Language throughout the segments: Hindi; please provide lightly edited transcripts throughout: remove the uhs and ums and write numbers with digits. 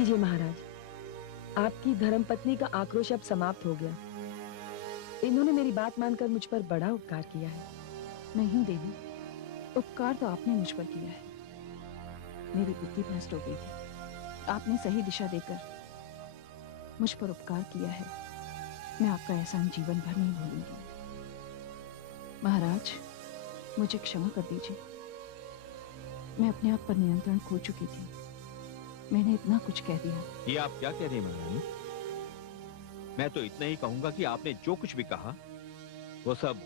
लीजिए महाराज, आपकी धर्मपत्नी का आक्रोश अब समाप्त हो गया। इन्होंने मेरी बात मानकर मुझ पर बड़ा उपकार किया है। नहीं देवी, उपकार तो आपने मुझ पर किया है। मेरी बुद्धि भ्रष्ट हो गई थी, आपने सही दिशा देकर मुझ पर उपकार किया है। मैं आपका एहसान जीवन भर नहीं भूलूंगी। महाराज, मुझे क्षमा कर दीजिए। मैं अपने आप पर नियंत्रण खो चुकी थी। मैंने इतना कुछ कह दिया। ये आप क्या कह रहे हैं महारानी? मैं तो इतना ही कहूंगा कि आपने जो कुछ भी कहा वो सब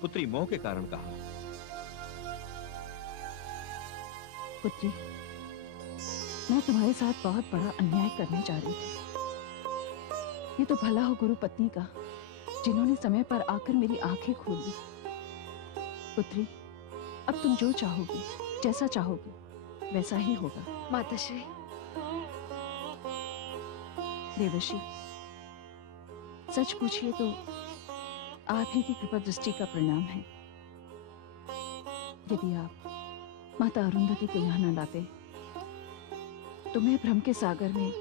पुत्री मोह के कारण कहा। पुत्री, मैं तुम्हारे साथ बहुत बड़ा अन्याय करने जा रही थी। ये तो भला हो गुरु पत्नी का, जिन्होंने समय पर आकर मेरी आंखें खोल दी। पुत्री, अब तुम जो चाहोगी, जैसा चाहोगी, वैसा ही होगा। माताश्री। देवर्षि, सच पूछिए तो आप ही की कृपा दृष्टि का परिणाम है। यदि आप माता अरुंधति को यहाँ न लाते तो मैं भ्रम के सागर में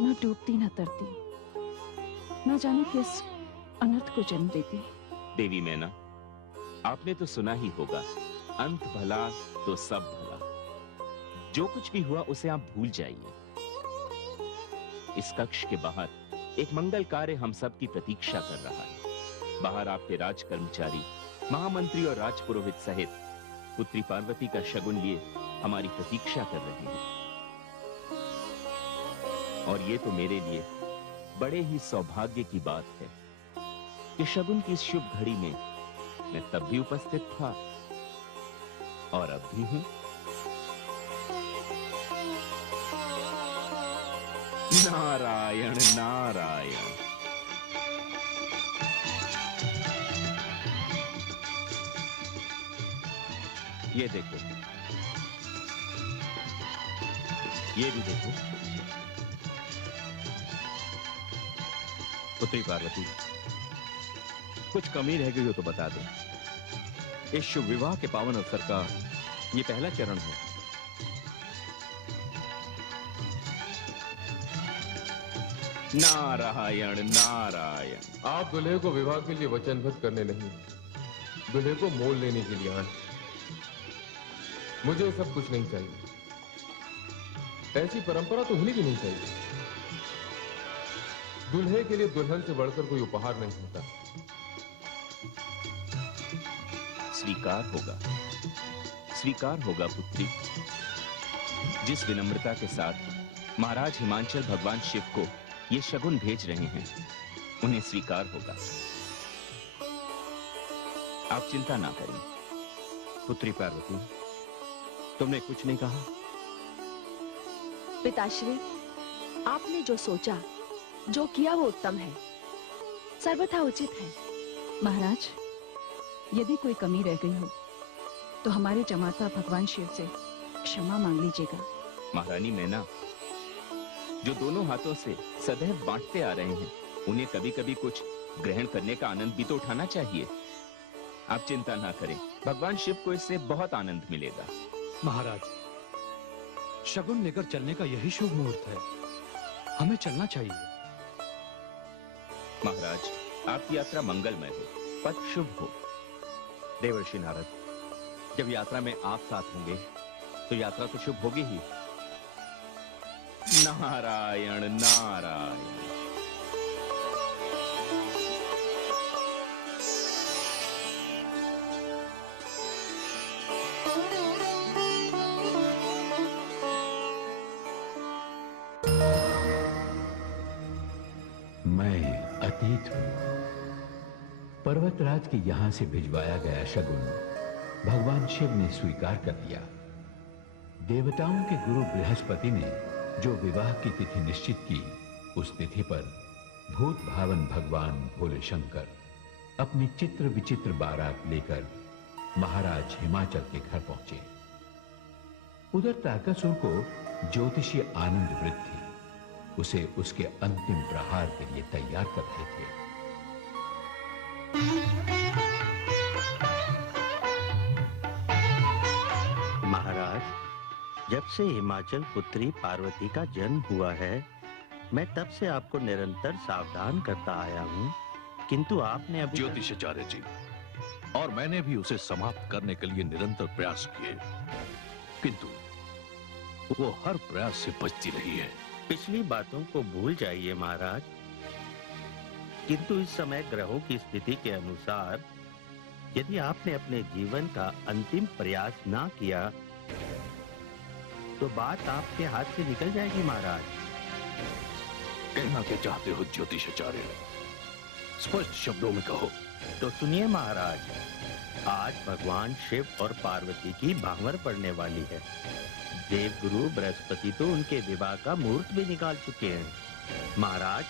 न डूबती न तरती, न जाने किस अनर्थ को जन्म देती। देवी मैना, आपने तो सुना ही होगा, अंत भला तो सब भला। जो कुछ भी हुआ उसे आप भूल जाइए। इस कक्ष के बाहर एक मंगल कार्य हम सब की प्रतीक्षा कर रहा है। बाहर आपके राज कर्मचारी, महामंत्री और राजपुरोहित सहित पुत्री पार्वती का शगुन लिए हमारी प्रतीक्षा कर रहे हैं। और ये तो मेरे लिए बड़े ही सौभाग्य की बात है कि शगुन की इस शुभ घड़ी में मैं तब भी उपस्थित था और अब भी हूं। नारायण नारायण। ये देखो, ये भी देखो। पुत्री पार्वती, कुछ कमी रह गई हो तो बता दे। इस शुभ विवाह के पावन अवसर का ये पहला चरण है। नारायण नारायण। आप दूल्हे को विवाह के लिए वचनबद्ध करने नहीं, दूल्हे को मोल लेने के लिए आए। मुझे सब कुछ नहीं चाहिए। ऐसी परंपरा तो होनी भी नहीं चाहिए। दूल्हे के लिए दुल्हन से बढ़कर कोई उपहार नहीं होता। स्वीकार होगा, स्वीकार होगा पुत्री। जिस विनम्रता के साथ महाराज हिमांचल भगवान शिव को ये शगुन भेज रहे हैं, उन्हें स्वीकार होगा। आप चिंता ना करें। पुत्री पार्वती, तुमने कुछ नहीं कहा? पिताश्री, आपने जो सोचा, जो किया वो उत्तम है, सर्वथा उचित है। महाराज, यदि कोई कमी रह गई हो तो हमारे जमाता भगवान शिव से क्षमा मांग लीजिएगा। महारानी मैना, जो दोनों हाथों से सदैव बांटते आ रहे हैं, उन्हें कभी कभी कुछ ग्रहण करने का आनंद भी तो उठाना चाहिए। आप चिंता ना करें, भगवान शिव को इससे बहुत आनंद मिलेगा। महाराज, शगुन लेकर चलने का यही शुभ मुहूर्त है, हमें चलना चाहिए। महाराज, आपकी यात्रा मंगलमय हो, पथ शुभ हो। देवर्षि नारद, जब यात्रा में आप साथ होंगे तो यात्रा तो शुभ होगी ही। नारायण नारायण। मैं अतीत हूं। पर्वतराज के यहां से भिजवाया गया शगुन भगवान शिव ने स्वीकार कर लिया। देवताओं के गुरु बृहस्पति ने जो विवाह की तिथि निश्चित की, उस तिथि पर भूत भावन भगवान भोले शंकर अपनी चित्र विचित्र बारात लेकर महाराज हिमाचल के घर पहुंचे। उधर तारकासुर को ज्योतिषीय आनंद वृद्धि उसे उसके अंतिम प्रहार के लिए तैयार कर रहे थे। महाराज, जब से हिमाचल पुत्री पार्वती का जन्म हुआ है, मैं तब से आपको निरंतर सावधान करता आया हूँ, किंतु आपने अभी ज्योतिषाचार्य जी, और मैंने भी उसे समाप्त करने के लिए निरंतर प्रयास किए, किंतु वो हर प्रयास से बचती रही है। पिछली बातों को भूल जाइए महाराज, किंतु इस समय ग्रहों की स्थिति के अनुसार यदि आपने अपने जीवन का अंतिम प्रयास ना किया तो बात आपके हाथ से निकल जाएगी महाराज। कहना क्या चाहते हो ज्योतिषाचार्य? स्पष्ट शब्दों में कहो। तो सुनिए महाराज, आज भगवान शिव और पार्वती की भांवर पड़ने वाली है। देवगुरु बृहस्पति तो उनके विवाह का मुहूर्त भी निकाल चुके हैं। महाराज,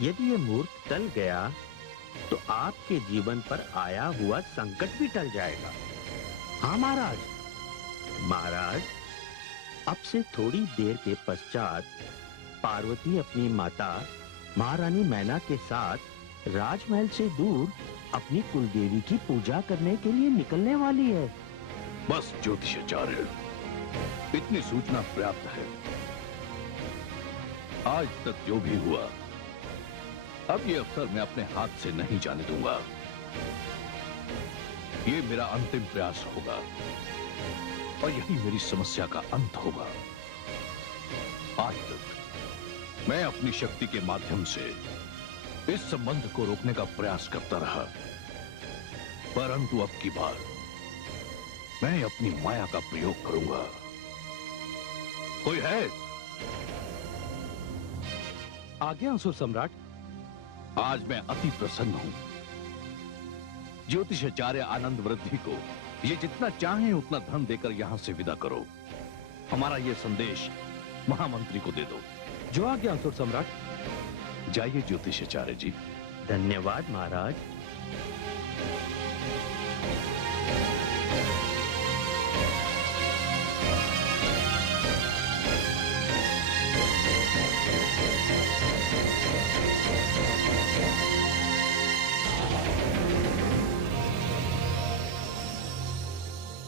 यदि ये मुहूर्त टल गया तो आपके जीवन पर आया हुआ संकट भी टल जाएगा। हाँ महाराज। महाराज, अब से थोड़ी देर के पश्चात पार्वती अपनी माता महारानी मैना के साथ राजमहल से दूर अपनी कुलदेवी की पूजा करने के लिए निकलने वाली है। बस ज्योतिषाचार्य, इतनी सूचना पर्याप्त है। आज तक जो भी हुआ, अब ये अवसर मैं अपने हाथ से नहीं जाने दूंगा। ये मेरा अंतिम प्रयास होगा और यही मेरी समस्या का अंत होगा। आज तक मैं अपनी शक्ति के माध्यम से इस संबंध को रोकने का प्रयास करता रहा, परंतु अब की बार मैं अपनी माया का प्रयोग करूंगा। कोई है? आज्ञा असुर सम्राट। आज मैं अति प्रसन्न हूं। ज्योतिषाचार्य आनंद वृद्धि को ये जितना चाहे उतना धन देकर यहां से विदा करो। हमारा ये संदेश महामंत्री को दे दो। जो आज्ञा असुर सम्राट। जाइए ज्योतिषाचार्य जी। धन्यवाद महाराज।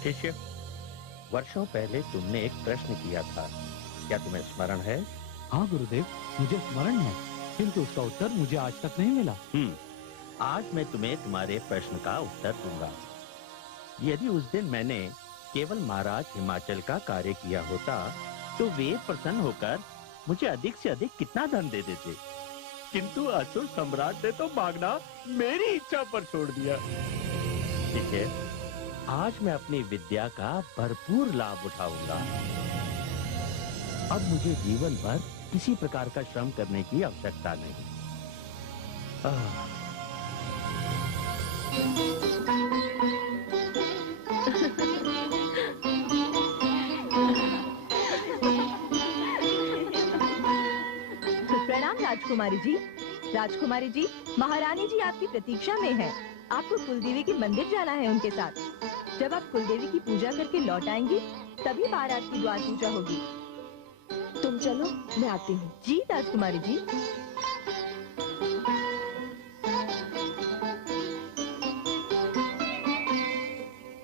शिष्य, वर्षों पहले तुमने एक प्रश्न किया था, क्या तुम्हें स्मरण है? हाँ गुरुदेव, मुझे स्मरण है, किंतु उसका उत्तर मुझे आज तक नहीं मिला। आज मैं तुम्हें तुम्हारे प्रश्न का उत्तर दूंगा। यदि उस दिन मैंने केवल महाराज हिमाचल का कार्य किया होता तो वे प्रसन्न होकर मुझे अधिक से अधिक कितना धन दे देते, किंतु असुर सम्राट ने तो मांगना मेरी इच्छा पर छोड़ दिया। ठीक है, आज मैं अपनी विद्या का भरपूर लाभ उठाऊंगा। अब मुझे जीवन भर किसी प्रकार का श्रम करने की आवश्यकता नहीं। प्रणाम राजकुमारी जी। राजकुमारी जी, महारानी जी आपकी प्रतीक्षा में हैं। आपको कुलदेवी के मंदिर जाना है उनके साथ। जब आप कुलदेवी की पूजा करके लौट आएंगी तभी बारात की द्वार पूजा होगी। तुम चलो, मैं आती हूँ। जी राजकुमारी जी।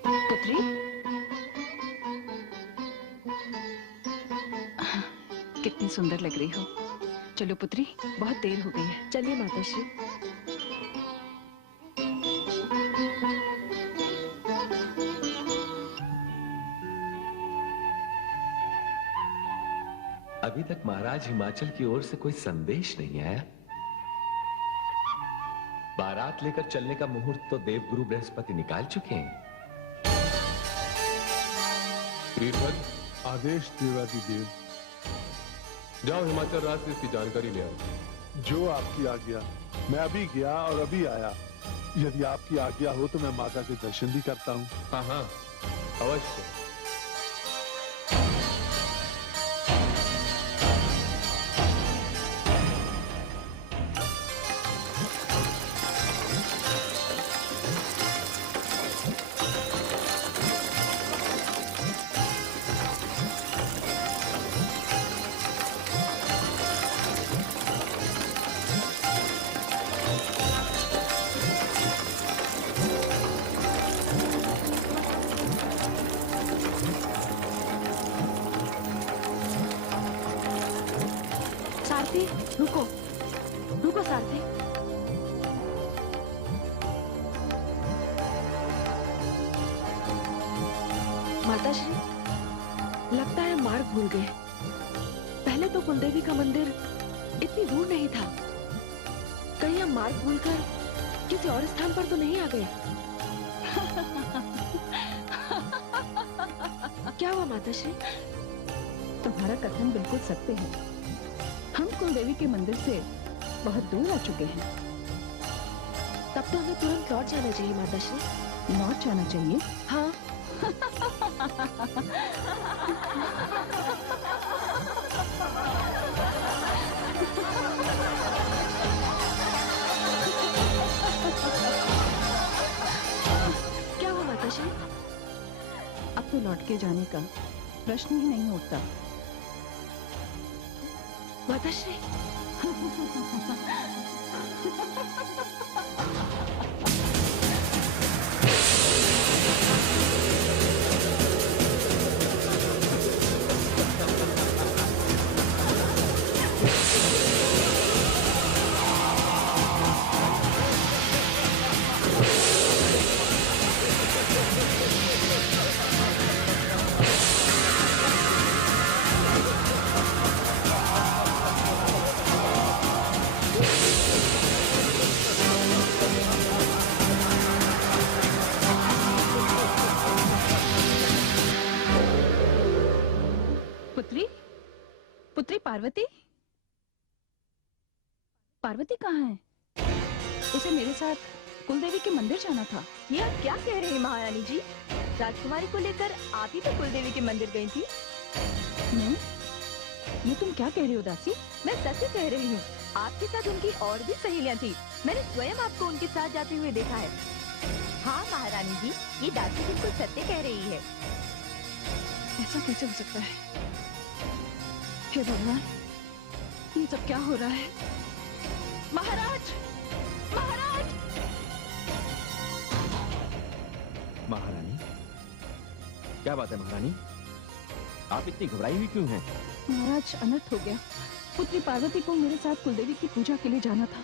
पुत्री, कितनी सुंदर लग रही हो। चलो पुत्री, बहुत देर हो गई है। चलिए माताश्री। अभी तक महाराज हिमाचल की ओर से कोई संदेश नहीं आया। बारात लेकर चलने का मुहूर्त तो देवगुरु बृहस्पति निकाल चुके हैं। वीरभद्र, आदेश देवाधिदेव। जाओ हिमाचल राज से इसकी जानकारी ले आओ। जो आपकी आज्ञा। मैं अभी गया और अभी आया। यदि आपकी आज्ञा हो तो मैं माता के दर्शन भी करता हूँ। हाँ हाँ, अवश्य। आरती? माताश्री, लगता है मार्ग भूल गए। पहले तो कुलदेवी का मंदिर इतनी दूर नहीं था। कहीं हम मार्ग भूलकर किसी और स्थान पर तो नहीं आ गए? क्या हुआ माताश्री? तुम्हारा कथन बिल्कुल सत्य है। हम कुलदेवी के मंदिर से बहुत दूर आ चुके हैं। तब तो हमें तुरंत लौट जाना चाहिए माताश्री। लौट जाना चाहिए? हाँ। क्या हुआ माताश्री? अब तो लौट के जाने का प्रश्न ही नहीं उठता। माताश्री। पुत्री पार्वती? पार्वती कहाँ है? उसे मेरे साथ कुलदेवी के मंदिर जाना था। ये आप क्या कह रहे हैं महारानी जी? राजकुमारी को लेकर आप ही तो कुलदेवी के मंदिर गई थी। नहीं, ये तुम क्या कह रही हो दासी? मैं सत्य कह रही हूँ। आपके साथ उनकी और भी सहेलियाँ थी। मैंने स्वयं आपको उनके साथ जाते हुए देखा है। हाँ महारानी जी, ये दासी बिल्कुल सत्य कह रही है। ऐसा कैसे हो सकता है? हे भगवान, ये सब क्या हो रहा है? महाराज! महाराज! महारानी, क्या बात है महारानी? आप इतनी घबराई हुई क्यों हैं? महाराज, अनर्थ हो गया। पुत्री पार्वती को मेरे साथ कुलदेवी की पूजा के लिए जाना था।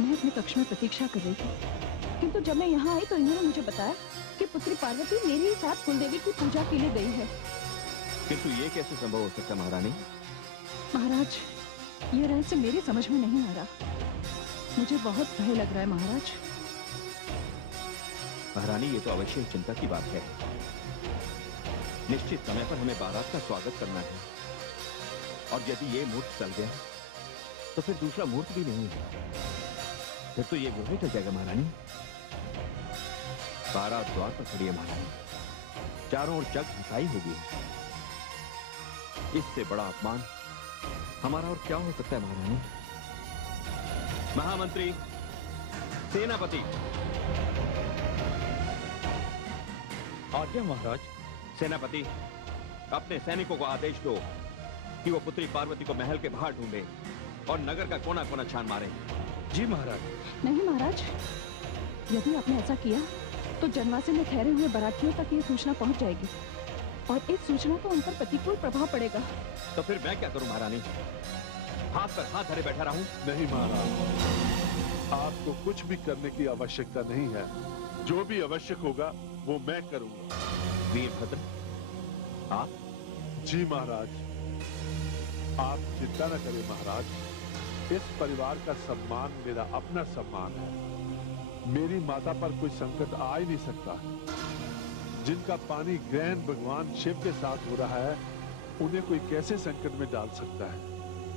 मैं अपने कक्ष में प्रतीक्षा कर रही थी, किंतु जब मैं यहाँ आई तो इन्होंने मुझे बताया कि पुत्री पार्वती मेरे ही साथ कुलदेवी की पूजा के लिए गई है। किंतु ये कैसे संभव हो सकता है महारानी? महाराज, ये रहस्य मेरी समझ में नहीं आ रहा। मुझे बहुत भय लग रहा है महाराज। महारानी, ये तो अवश्य चिंता की बात है। निश्चित समय पर हमें बारात का स्वागत करना है, और यदि ये मुहूर्त चल गया तो फिर दूसरा मुहूर्त भी नहीं है। फिर तो ये गुजरे चल जाएगा महारानी। बारात द्वार पर खड़ी है महारानी, चारों ओर जग हंसाई होगी। इससे बड़ा अपमान हमारा और क्या हो सकता है महारानी? महामंत्री, सेनापति। आज्ञा महाराज। सेनापति, अपने सैनिकों को आदेश दो कि वो पुत्री पार्वती को महल के बाहर ढूंढे और नगर का कोना कोना छान मारे। जी महाराज। नहीं महाराज, यदि आपने ऐसा किया तो जनवासे में ठहरे हुए बारातियों तक ये सूचना पहुंच जाएगी, और इस सूचना का उन पर प्रतिकूल प्रभाव पड़ेगा। तो फिर मैं क्या करूं महारानी? हाथ पर हाथ धरे बैठा रहूं? नहीं महाराज, आपको कुछ भी करने की आवश्यकता नहीं है। जो भी आवश्यक होगा वो मैं करूंगा। वीरभद्र, आप? जी महाराज, आप चिंता न करें महाराज। इस परिवार का सम्मान मेरा अपना सम्मान है। मेरी माता पर कोई संकट आ ही नहीं सकता। जिनका पानी ग्रहण भगवान शिव के साथ हो रहा है, उन्हें कोई कैसे संकट में डाल सकता है?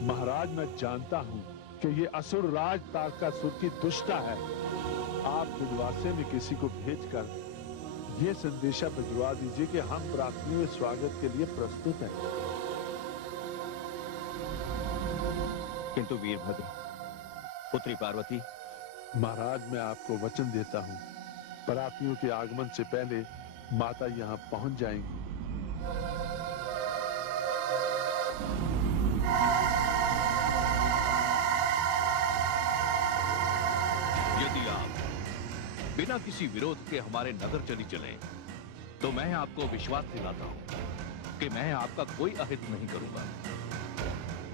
महाराज, मैं जानता हूं कि ये असुर राज तारकासुर की दुष्टा है। आप विधवासे में किसी को भेजकर ये संदेशा भिजवा दीजिए कि हम प्रार्थनीय स्वागत के लिए प्रस्तुत हैं। किंतु वीरभद्र, पुत्री पार्वती? महाराज, मैं आपको वचन देता हूं, बरातियों के आगमन से पहले माता यहां पहुंच जाएंगी। यदि आप बिना किसी विरोध के हमारे नगर चली चलें, तो मैं आपको विश्वास दिलाता हूं कि मैं आपका कोई अहित नहीं करूंगा।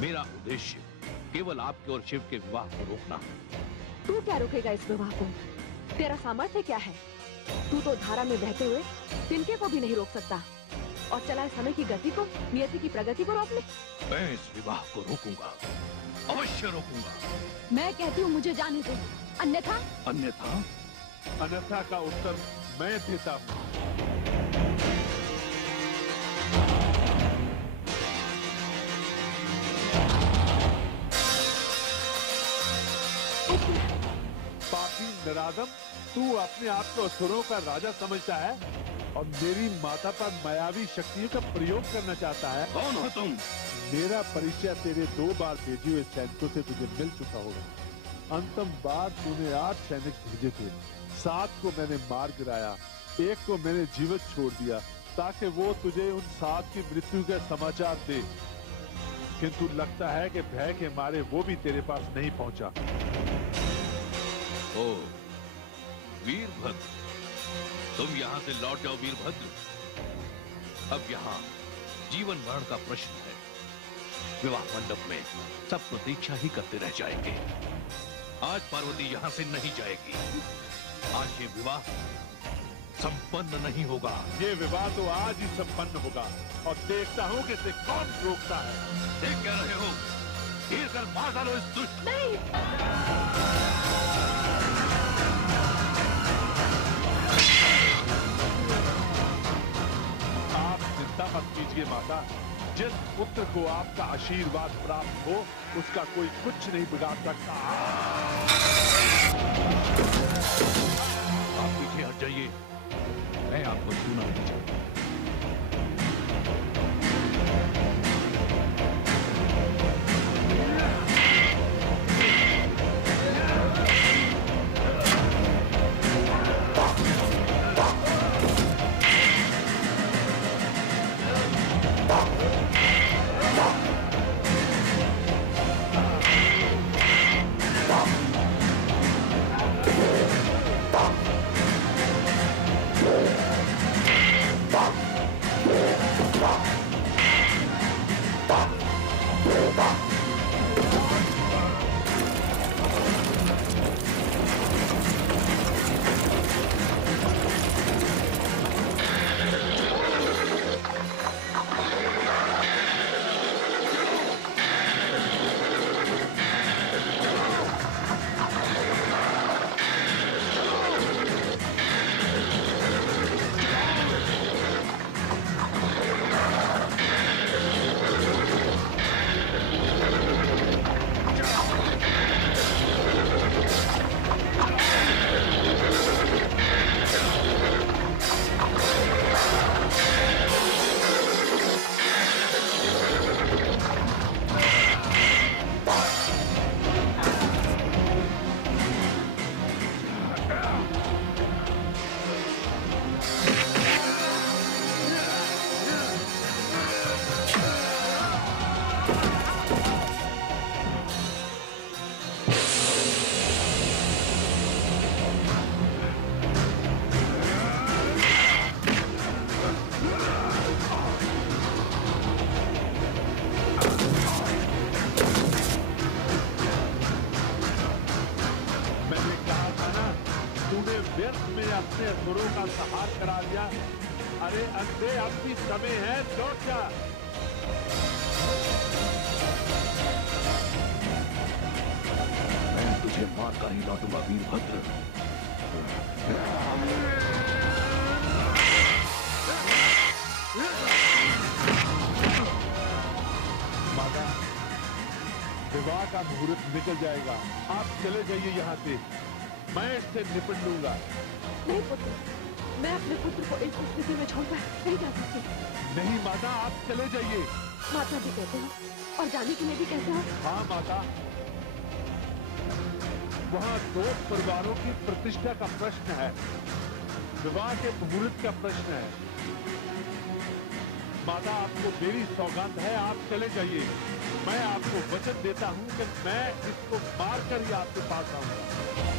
मेरा उद्देश्य केवल आपके और शिव के विवाह को रोकना है। तू क्या रोकेगा इस विवाह को? तेरा सामर्थ्य क्या है? तू तो धारा में बहते हुए तिनके को भी नहीं रोक सकता और चला समय की गति को, नियति की प्रगति को रोक ले। मैं इस विवाह को रोकूंगा, अवश्य रोकूंगा। मैं कहती हूँ मुझे जाने दो, अन्यथा अन्यथा का उत्तर मैं देता हूँ। पापी नराधम, तू अपने आप को असुरों का राजा समझता है और मेरी माता पर मायावी शक्तियों का प्रयोग करना चाहता है। कौन हो तुम? मेरा परिचय तेरे 2 बार भेजे हुए सैनिकों से तुझे मिल चुका होगा। अंतिम बार तूने 8 सैनिक भेजे थे, 7 को मैंने मार गिराया, 1 को मैंने जीवित छोड़ दिया ताकि वो तुझे उन 7 की मृत्यु का समाचार दे, किंतु लगता है कि भय के मारे वो भी तेरे पास नहीं पहुंचा। ओ वीरभद्र, तुम यहाँ से लौट जाओ वीरभद्र। अब यहाँ जीवन मरण का प्रश्न है। विवाह मंडप में सब प्रतीक्षा ही करते रह जाएंगे। आज पार्वती यहाँ से नहीं जाएगी। आज ये विवाह संपन्न नहीं होगा। ये विवाह तो आज ही संपन्न होगा और देखता हूँ कि इसे कौन रोकता है। देख क्या रहे हो? हीर कर मार डालो इस दुष्ट। नहीं। मत कीजिए माता, जिस पुत्र को आपका आशीर्वाद प्राप्त हो उसका कोई कुछ नहीं बिगाड़ सकता। आप पीछे हट जाइए, मैं आपको छूना नहीं चाहता। अपने असुरों का संहार करा लिया। अरे अंधे, अब भी समय है, लौट जा। मैं तुझे मार कर ही लौटूंगा वीरभद्र। माता, विवाह का मुहूर्त निकल जाएगा, आप चले जाइए यहाँ से, मैं इससे निपट लूंगा। नहीं पुत्र, मैं अपने पुत्र को इस स्थिति में छोड़कर नहीं जा सकती। नहीं माता, आप चले जाइए। माता भी कहते हो और जाने के लिए भी कहते हो। हाँ माता, वहाँ दो परिवारों की प्रतिष्ठा का प्रश्न है, विवाह के मुहूर्त का प्रश्न है। माता, आपको मेरी सौगात है, आप चले जाइए। मैं आपको वचन देता हूँ कि मैं इसको मारकर ही आपके पास आऊंगा।